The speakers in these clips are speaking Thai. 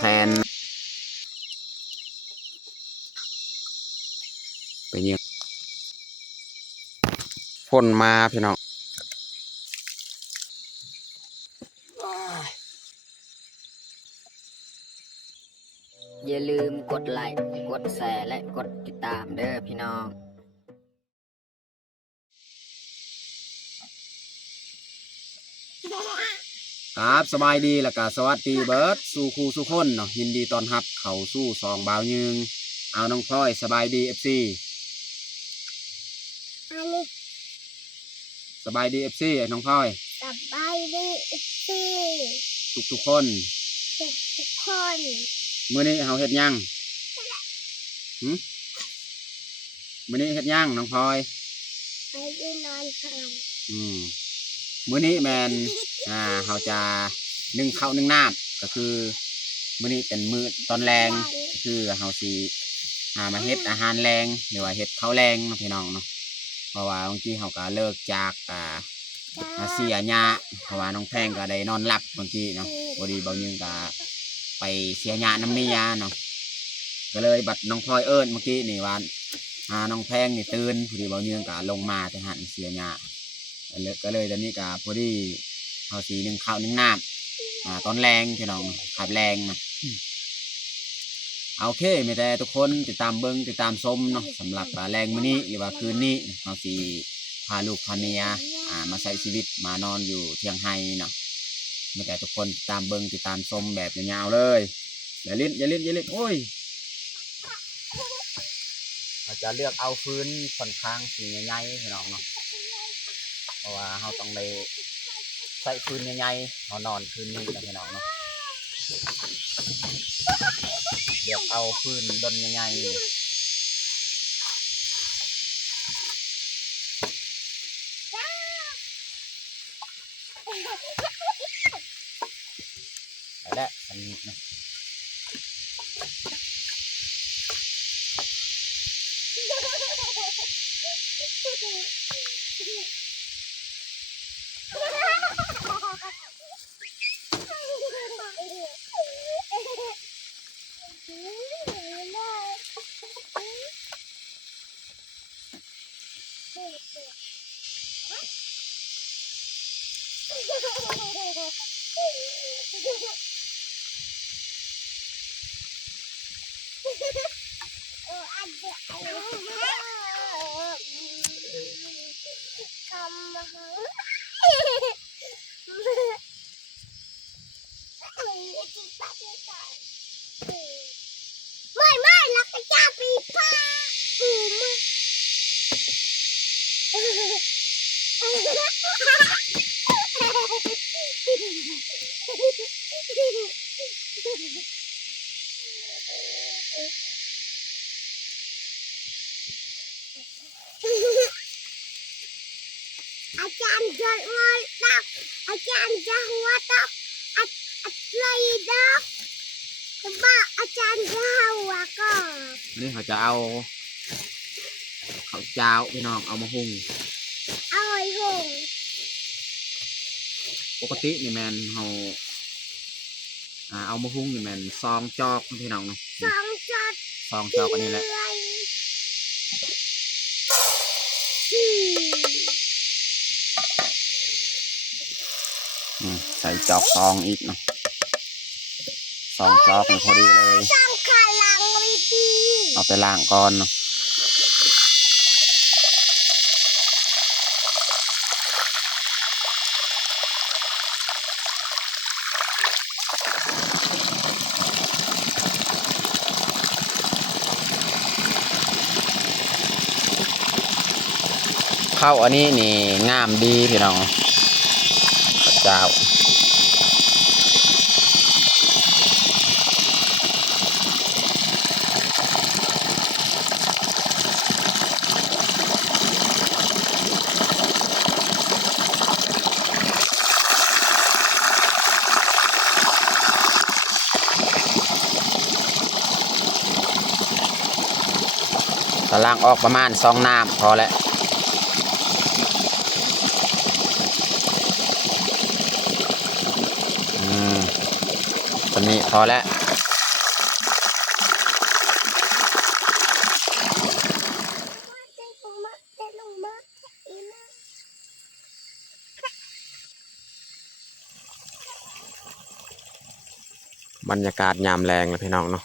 แทนไปยิงฝนมาพี่น้องอย่าลืมกดไลค์กดแชร์และกดติดตามเด้อพี่น้องครับสบายดีแล้วก็สวัสดีเบิร์ดสู่ครูสู่คนเนาะยินดีต้อนรับเข้าสู่ซองบ่าวยืงเอาน้องพลอยสบายดีFCสบายดีFCน้องพลอยสบายดีสิทุกคนทุกคน มื้อนี้เฮาเฮ็ดยังมื้อนี้เฮ็ดยังน้องพลอยไปได้นอนก่อนมื้อนี้แมนเฮาจะนึ่งข้าวนึ่งน้ำก็คือมื้อนี้เป็นมื้อตอนแรงคือเฮาสิมาเฮ็ดอาหารแรงหรือว่าเฮ็ดข้าวแรงเนาะพี่น้องเนาะเพราะว่าบางทีเฮาก็เลิกจากเสียหญ้าเพราะว่าน้องแพงก็ได้นอนหลับบางทีเนาะพอดีบางนึงก็ไปเสียหญ้าน้ำเมียเนาะก็เลยบัดน้องพลอยเอิ้นเมื่อกี้นี่ว่าน้องแพงนี่ตื่นพอดีบางนึงก็ลงมาแต่หันเสียหญ้าก็เลยตอนนี้ก็พอดีเฮาสินึ่งข้าวนึ่งน้ำตอนแรงพี่น้องขับแรงนะโอเคมีแต่ทุกคนติดตามเบิ้งติดตามชมเนาะสำหรับแรงมื้อนี้หรือว่าคืนนี้เฮาสิพาลูกพาเมียมาใช้ชีวิตมานอนอยู่เทียงไฮเนาะมีแต่ทุกคนติดตามเบิ้งติดตามชมแบบยาวๆเลยอย่าลิ้นโอ้ยเราจะเลือกเอาพื้นค่อนข้างสีใหญ่ๆพี่น้องเนาะเพราะว่าเราต้องได้ใส่พื้นใหญ่ๆเรานอนคืนนี้นะพี่น้องเนาะเลือกเอาพื้นดนใหญ่ๆและอันนี้นะไม่ลักกระจาปีผ้าอาจารย์จะงอตักอาจารย์จะหัวตักอะไรดักบ้าอาจารย์จะหัวก็นี่เขาจะเอาข้าวเจ้าพี่น้องเอามาหุงเอาไว้หุงปกตินี่แมนเขาเอามาหุงนี่แมนซองจอกพี่น้องเนาะซองจอกอันนี้แหละใส่จอกซองอีกเนาะซองจอกนี่พอดีเลยซองขาลังวิธีเอาไปล้างก่อนเนาะข้าวอันนี้นี่งามดีพี่น้องข้าวเจ้า ตารางออกประมาณ2 น้ำพอแล้วตัวนี้พอแล้วบรรยากาศยามแรงนะพี่น้องเนาะ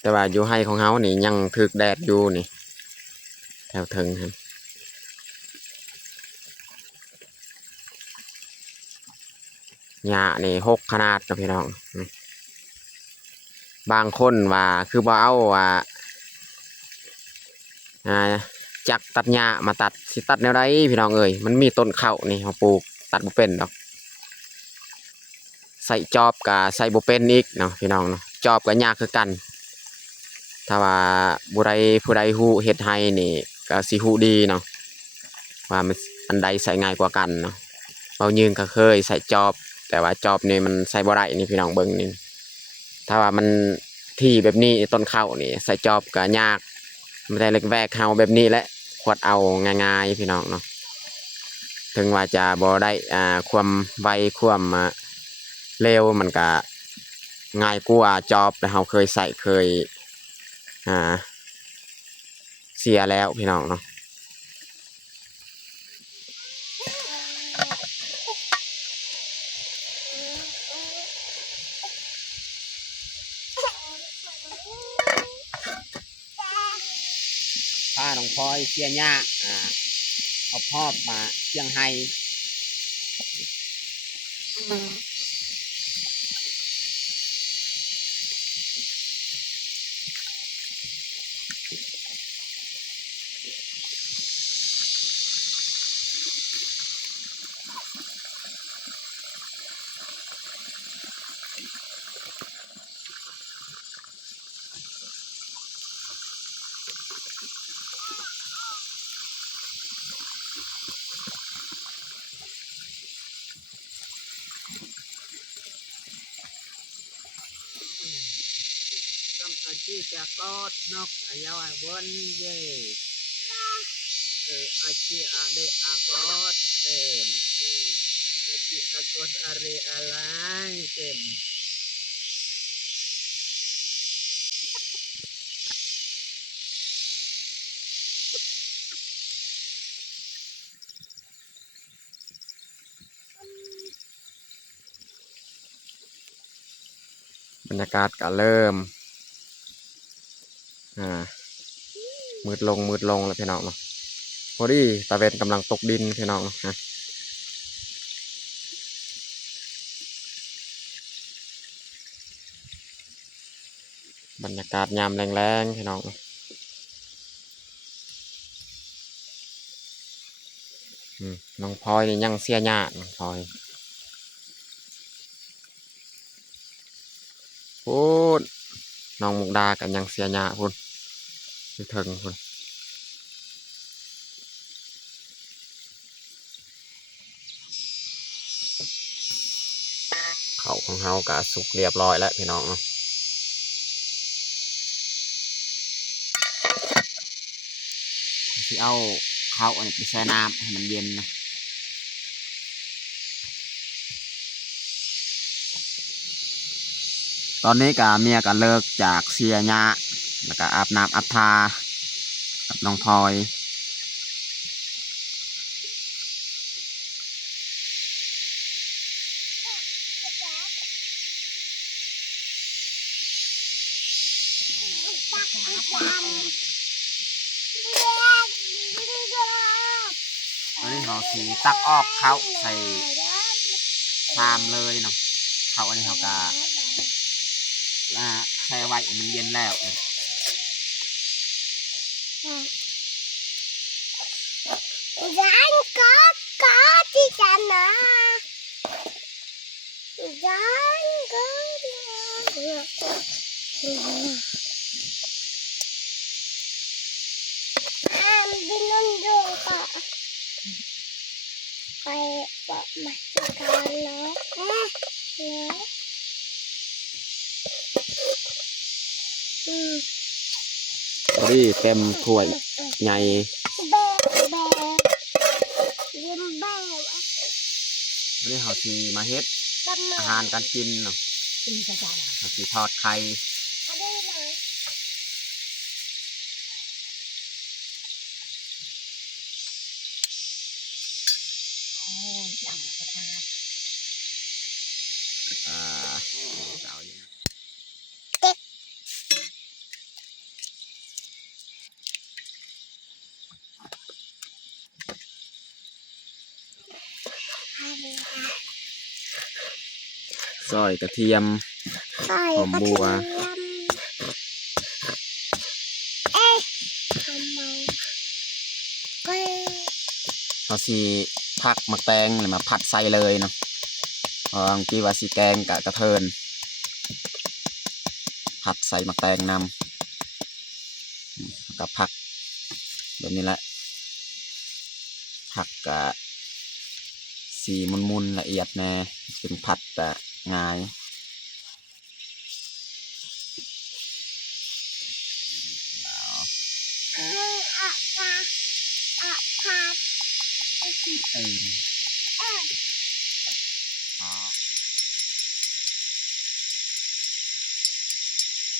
แต่ว่าอยู่ให้ของเฮานี่ยังถึกแดดอยู่นี่แถวถึงครับหญ้านี่6ขนาดนะพี่น้องบางคนว่าคือบ่เอาว่าจักตัดหญ้ามาตัดสิตัดแนวใดพี่น้องเอ้ยมันมีต้นข้าวนี่เฮาปลูกตัดบ่เป็นดอกใส่จอบกับใส่บ่เป็นอีกเนาะพี่น้องเนาะจอบกับยากคือกันถ้าว่าผู้ใดฮู้เฮ็ดให้นี่ก็สิฮู้ดีเนาะว่ามันอันใดใส่ง่ายกว่ากันเนาะเบายืนก็เคยใส่จอบแต่ว่าจอบนี่มันใส่บ่ได้นี่พี่น้องเบิ่งนี่ถ้าว่ามันที่แบบนี้ต้นข้าวนี่ใส่จอบก็ยากมันได้เล็กแวกเฮาแบบนี้แหละขวดเอาง่ายๆพี่น้องเนาะถึงว่าจะบ่ได้ความไวความเร็วมันก็ง่ายกว่าจอบแต่เราเคยใส่เคยเสียแล้วพี่น้องเนาะพาน้องพลอยเสียหญ้าเอาพอบมาเชียงไฮ้อาชีพจะกอดนกอายาววนเย่อาชีพอาเดอากอดเต็มอาชีพอากอดอะไรอะไรเต็มบรรยากาศก็เริ่มมืดลงแล้วพี่น้องเนาะพอดีตะเวนกำลังตกดินพี่น้องเนาะบรรยากาศยามแรงๆพี่น้องน้องพลอยนี่ยังเสียหญ้าน้องพลอยพูดน้องมุกดากันยังเสียหญ้าพูดอยู่ถึงพูดเขาของเฮากะสุกเรียบร้อยแล้วพี่น้องสิเอาข้าวอันนี้ไปแช่น้ำให้มันเย็นนะตอนนี้กะเมียก็เลิกจากเสียหญ้าแล้วก็อาบน้ำอาบทากับน้องพลอยอันนี้เราสีตักออกเขาใส่ชามเลยเนาะเขาอันนี้เขาก็แช่ไว้มันเย็นแล้วRắn có chi chà nè rắn có đi luôn đường cả phải bật mặt cho con nó รี่เต็มถ้วยใหญ่ แบะแบะยิ้มแบะ วันนี้เขาสิมาเฮ็ด ดำหน่ อาหารการกินเนาะ ตีกระจาย เขาสิทอดไข่ อันนี้เลย โอ้ยดังกระจาย อ่าจะเอาอย่างนี้ อันนี้ ซอยกระเทียม ใส่ หอม กระ บั เที ว ยมเอ๊ะทำไมก็ เขาสิพักมะแตงหรือมาผัดใส่เลยเนาะบางทีว่าสิแกงกะกระเทินผัดใส่มะแตงนำกับผักแบบนี้แหละผักกะสีมุนๆละเอียดแน่จึงผัดกะง่าย อะกาอะพา เออ เอ๊ะ อ๋อ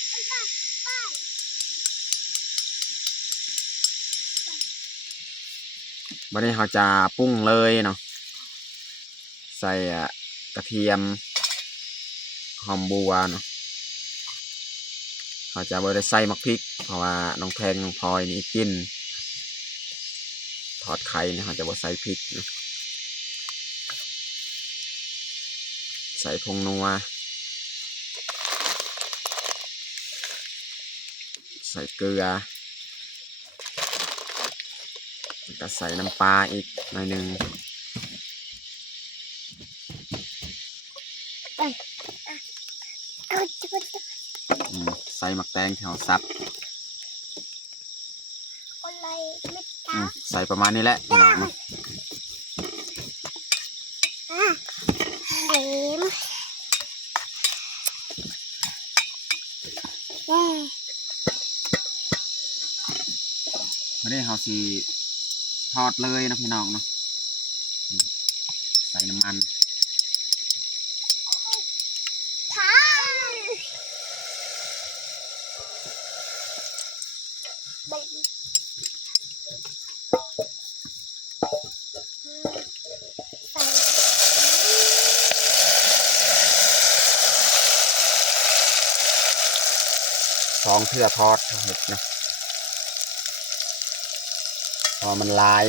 ไปไปไป วันนี้เขาจะปรุงเลยเนาะใส่กระเทียมหอมบัวเนาะเขาจะบ่ได้ใส่มักพริกเพราะว่าน้องแพงน้องพลอยนี่กินทอดไข่เนี่ยเขาจะบ่ใส่พริกเนาะใส่ผงนัวใส่เกลือแล้วก็ใส่น้ำปลาอีกหน่อยหนึง เอาจุด ใส่หมักแตงแถวซับ อะไรไม่ อื ตาม ใส่ประมาณนี้แหละพี่น้องเนาะ อ่ะเห็นแม่ วันนี้เขาสิทอดเลยนะพี่น้องเนาะใส่น้ำมัน ทานบันใส่ สองเทื่อทอดเห็ดนะพอมันลาย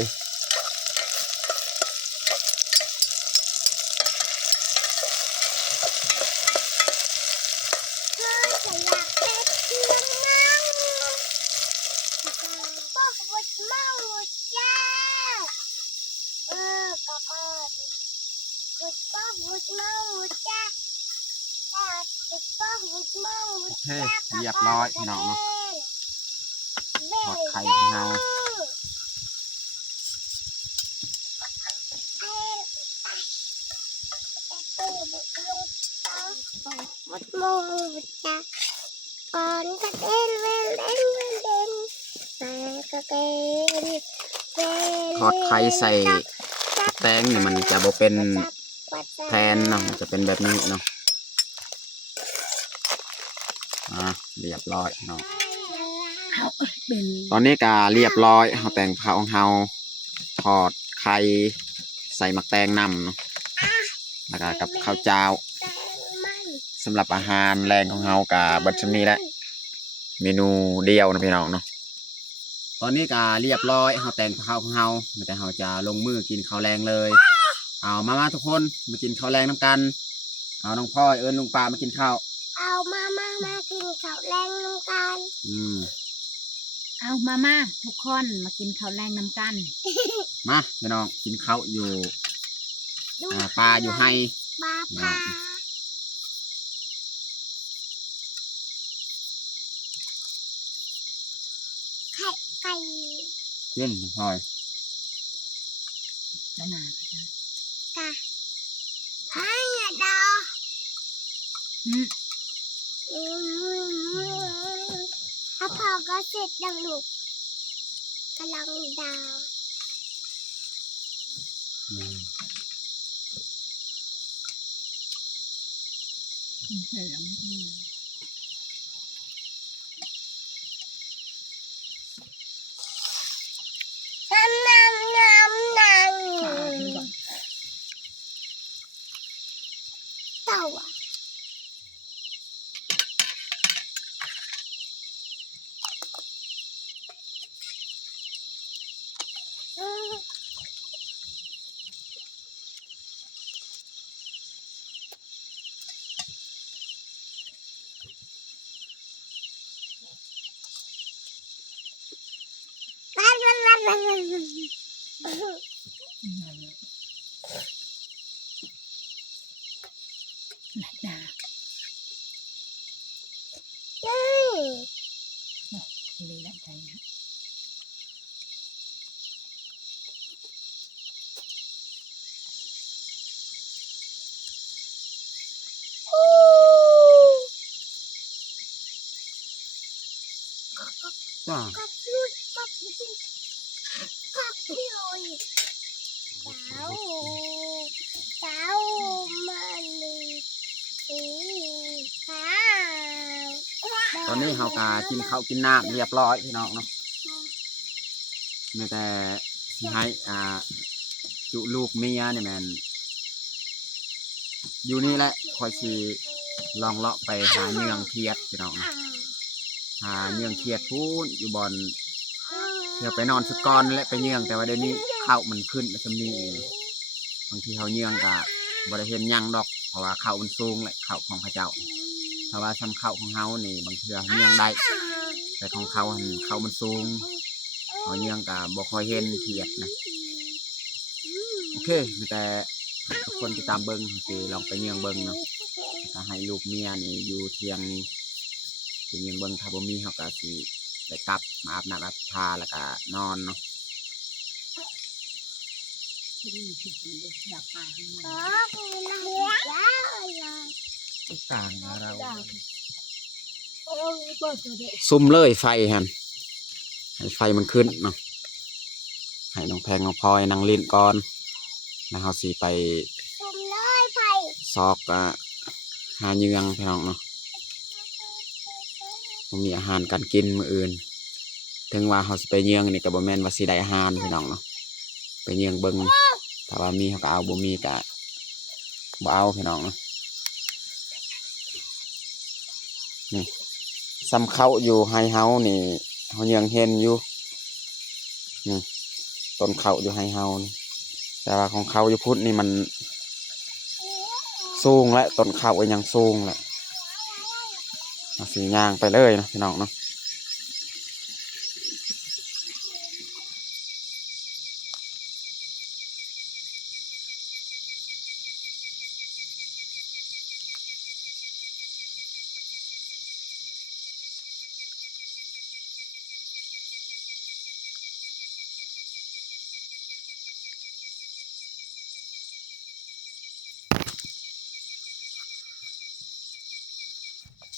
เธอจะอยากเป็นเพียงนั้นบอกว่าเมาจ้าก็วุดก็วุดเมาจ้าวุดก็วุดเมา โอเคเรียบร้อยพี่น้องเนาะทอดไข่ของเรา วุดเมาจ้าก่อนก็เต้นเว้นเล่นเว้นเล่นแต่ก็เต้น ทอดไข่ใส่แตงนี่มันจะบ่เป็นแทนเนาะมันจะเป็นแบบนี้เนาะเรียบร้อยเนาะ เอาเป็น ตอนนี้ก็เรียบร้อยเราแต่งข้าวของเราทอดไข่ใส่หมักแตงนำเนาะแล้วก็กับข้าวเจ้าสำหรับอาหารแรงของเรากับบัดชนี้แหละเมนูเดียวนะพี่น้องเนาะตอนนี้ก็เรียบร้อยเราแต่งข้าวของเราแต่เราจะลงมือกินข้าวแรงเลยเอามาทุกคนมากินข้าวแรงน้ำกันเอาน้องพ่อยเอิญลุงปลามากินข้าว เอามากินข้าวแรงน้ำกัน เอามาทุกคนมากินข้าวแรงน้ำกัน มาพี่น้องกินข้าวอยู่ปลาอยู่ให้ ปลาพาไก่ เล่นน้องพ่อย แล้วนากระจาย กะให้ดอ อืม ให้ ถ้าพอก็เสร็จดังลูกกำลังดาว อืม น้ำเต่าอ่ะจ้า กัดลูกกัดลูกกัดเลยเต่ามันข้าว ตอนนี้เฮากากินข้าวกินน้ำเรียบร้อยพี่น้องเนาะมีแต่สิให้จุลูกเมียนี่แม่นอยู่นี่แหละคอยสิลองเลาะไปหาเยื่องเทียดพี่น้องหาเยื่องเทียดพูนอยู่บอนเดี๋ยวไปนอนสุดก้อนนั่นแหละไปเยื่องแต่ว่าเดี๋ยวนี้ข้าวมันขึ้นแล้วจะมีบางทีเขาเยื่องกับบริเห็นหยังดอกเพราะว่าข้าวมันสูงแหละข้าวของพระเจ้าถ้าว่าซ้ำข้าวของเฮานี่บางทีเยื่องได้แต่ของเขาหั่นข้าวมันสูงเขาเยื่องกับบ่ค่อยเห็นเทียดนะโอเคมีแต่ทุกคนติดตามเบิ้งสิลองไปเยื่องเบิ้งเนาะถ้าให้ลูกเมียนี่อยู่เทียงนี่สิเยื่องเบิ้งถ้าบ่มีเฮาก็สิได้กลับมาอาบน้ำอาบท่าแล้วก็นอนเนาะ ต่างเราซุ่มเลยไฟฮันให้ไฟมันขึ้นเนาะให้น้องแพงน้องพลอยนั่งเล่นก่อนแล้วเขาสีไปซอกหาเยืองพี่น้องเนาะผมมีอาหารการกินมื้ออื่นถึงว่าเขาสิไปเยืองนี่ก็บ่แม่นว่าสิได้อาหารพี่น้องเนาะไปเยืองเบิ่งถ้าว่ามีเขาก็เอาบ่มีก็บ่เอาพี่น้องเนาะนี่ซ้ำเข้าอยู่ไฮเฮานี่เขายังเห็นอยู่นี่ต้นเขาอยู่ไฮเฮานี่แต่ว่าของเขาอยู่พุทธนี่มันสูงและต้นเขาก็ยังสูงแหละสีย่างไปเลยนะพี่น้องเนาะ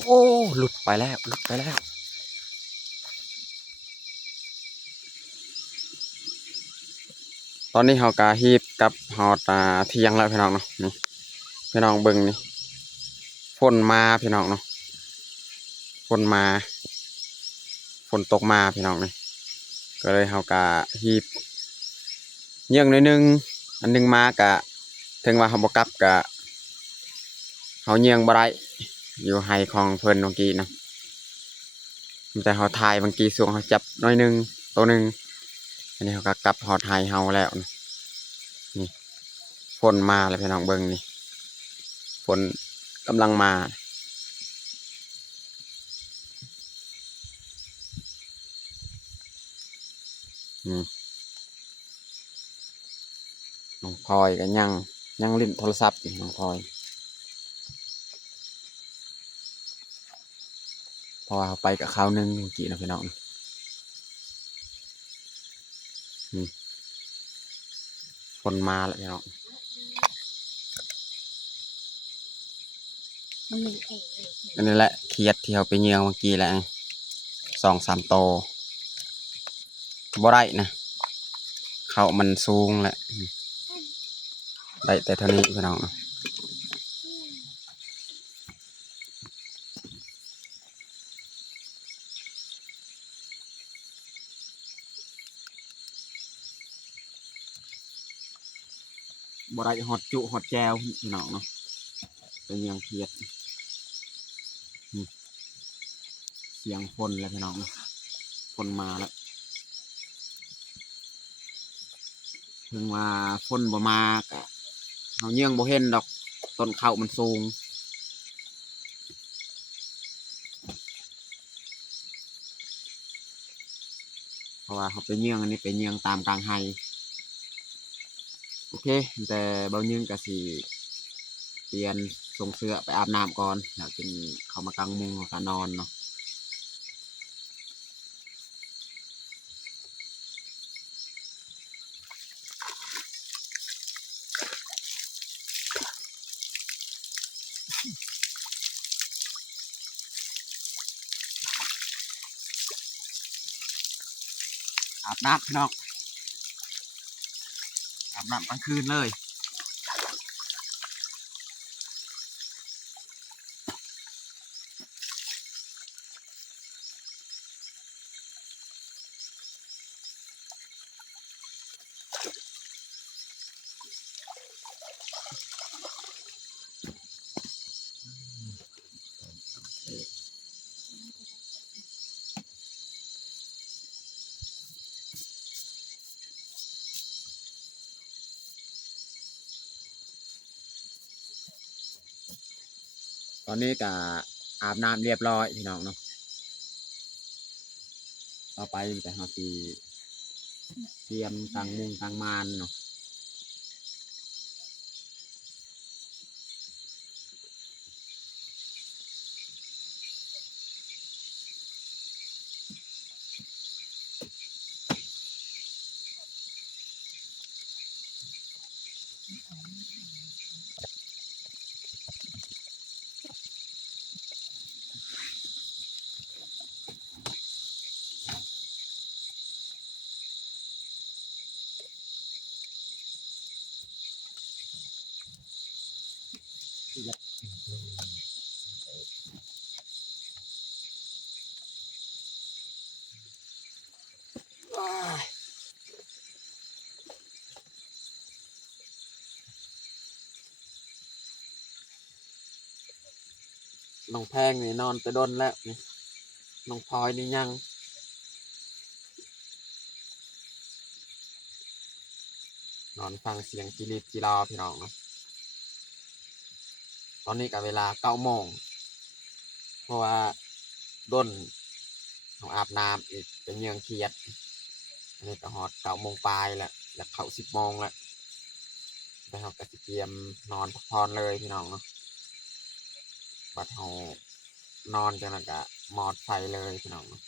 โอ้หลุดไปแล้วหลุดไปแล้วตอนนี้เขากาฮีบกับหอตาเที่ยงแล้วพี่น้องเนาะนี่พี่น้องเบิ่งนี่ฝนมาพี่น้องเนาะฝนมาฝนตกมาพี่น้องนี่ก็เลยเขากาฮีบเยี่ยงหน่อยนึงอันนึงมากะถึงว่าเขาบกลับกะเขาเยี่ยงบ่ได้อยู่ไฮของเพิ่นเมื่อกี้นะแต่เขาถ่ายเมื่อกี้ส่วงเขาจับน้อยนึงตัวนึงอันนี้เขาก็กลับหอดไฮเฮาแล้วนี่ฝนมาเลยพี่น้องเบิ่งนี่ฝนกำลังมาน้องพลอยก็ยังเล่นโทรศัพท์อยู่น้องพลอยเพราะว่าเขาไปกับเขานึงเมื่อกี้นะพี่น้องฝนมาแล้วพี่น้องอันนี้แหละเคียดที่เขาไปเยืองเมื่อกี้แหละ 2-3 โตบ่ได้นะเขามันสูงแหละได้แต่เท่านี้พี่น้องเนาะบ่ได้หอดจุหอดแจวพี่น้องเนาะเป็นยังเพียดเสียงคนแล้วพี่น้องคนมาแล้วถึงว่าคนบ่มากะเขาเยื่องบ่เห็นดอกต้นข้าวมันสูงเพราะว่าเขาไปเยื่องอันนี้ไปเยื่องตามกลางไฮโอเคแต่เบาเยื่องก็สิเปลี่ยนส่งเสื้อไปอาบน้ำก่อนแล้วจึงเขามากางมุงแล้วก็นอนเนาะอาบน้ำพี่น้องอาบน้ำกลางคืนเลยตอนนี้ก็อาบน้ำเรียบร้อยพี่น้องเนาะต่อไปแต่เราสิเตรียมกางมุงกางมานเนาะ น้องแพงนี่นอนไปดนแล้วนี่น้องพลอยนี่ยังนอนฟังเสียงจิริดจิรอพี่น้องเนาะตอนนี้กับเวลา9 โมงเพราะว่าดนของอาบน้ำอีกเป็นเยืองเครียดอันนี้ก็ฮอด9 โมงปลายแล้วอยากเข้า10 โมงแล้วไปเขาก็สิเตรียมนอนพักผ่อนเลยพี่น้องเนาะบัดเขานอนจังนั้นก็มอดไฟเลยพี่น้องเนาะ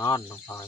นอนน้องพลอย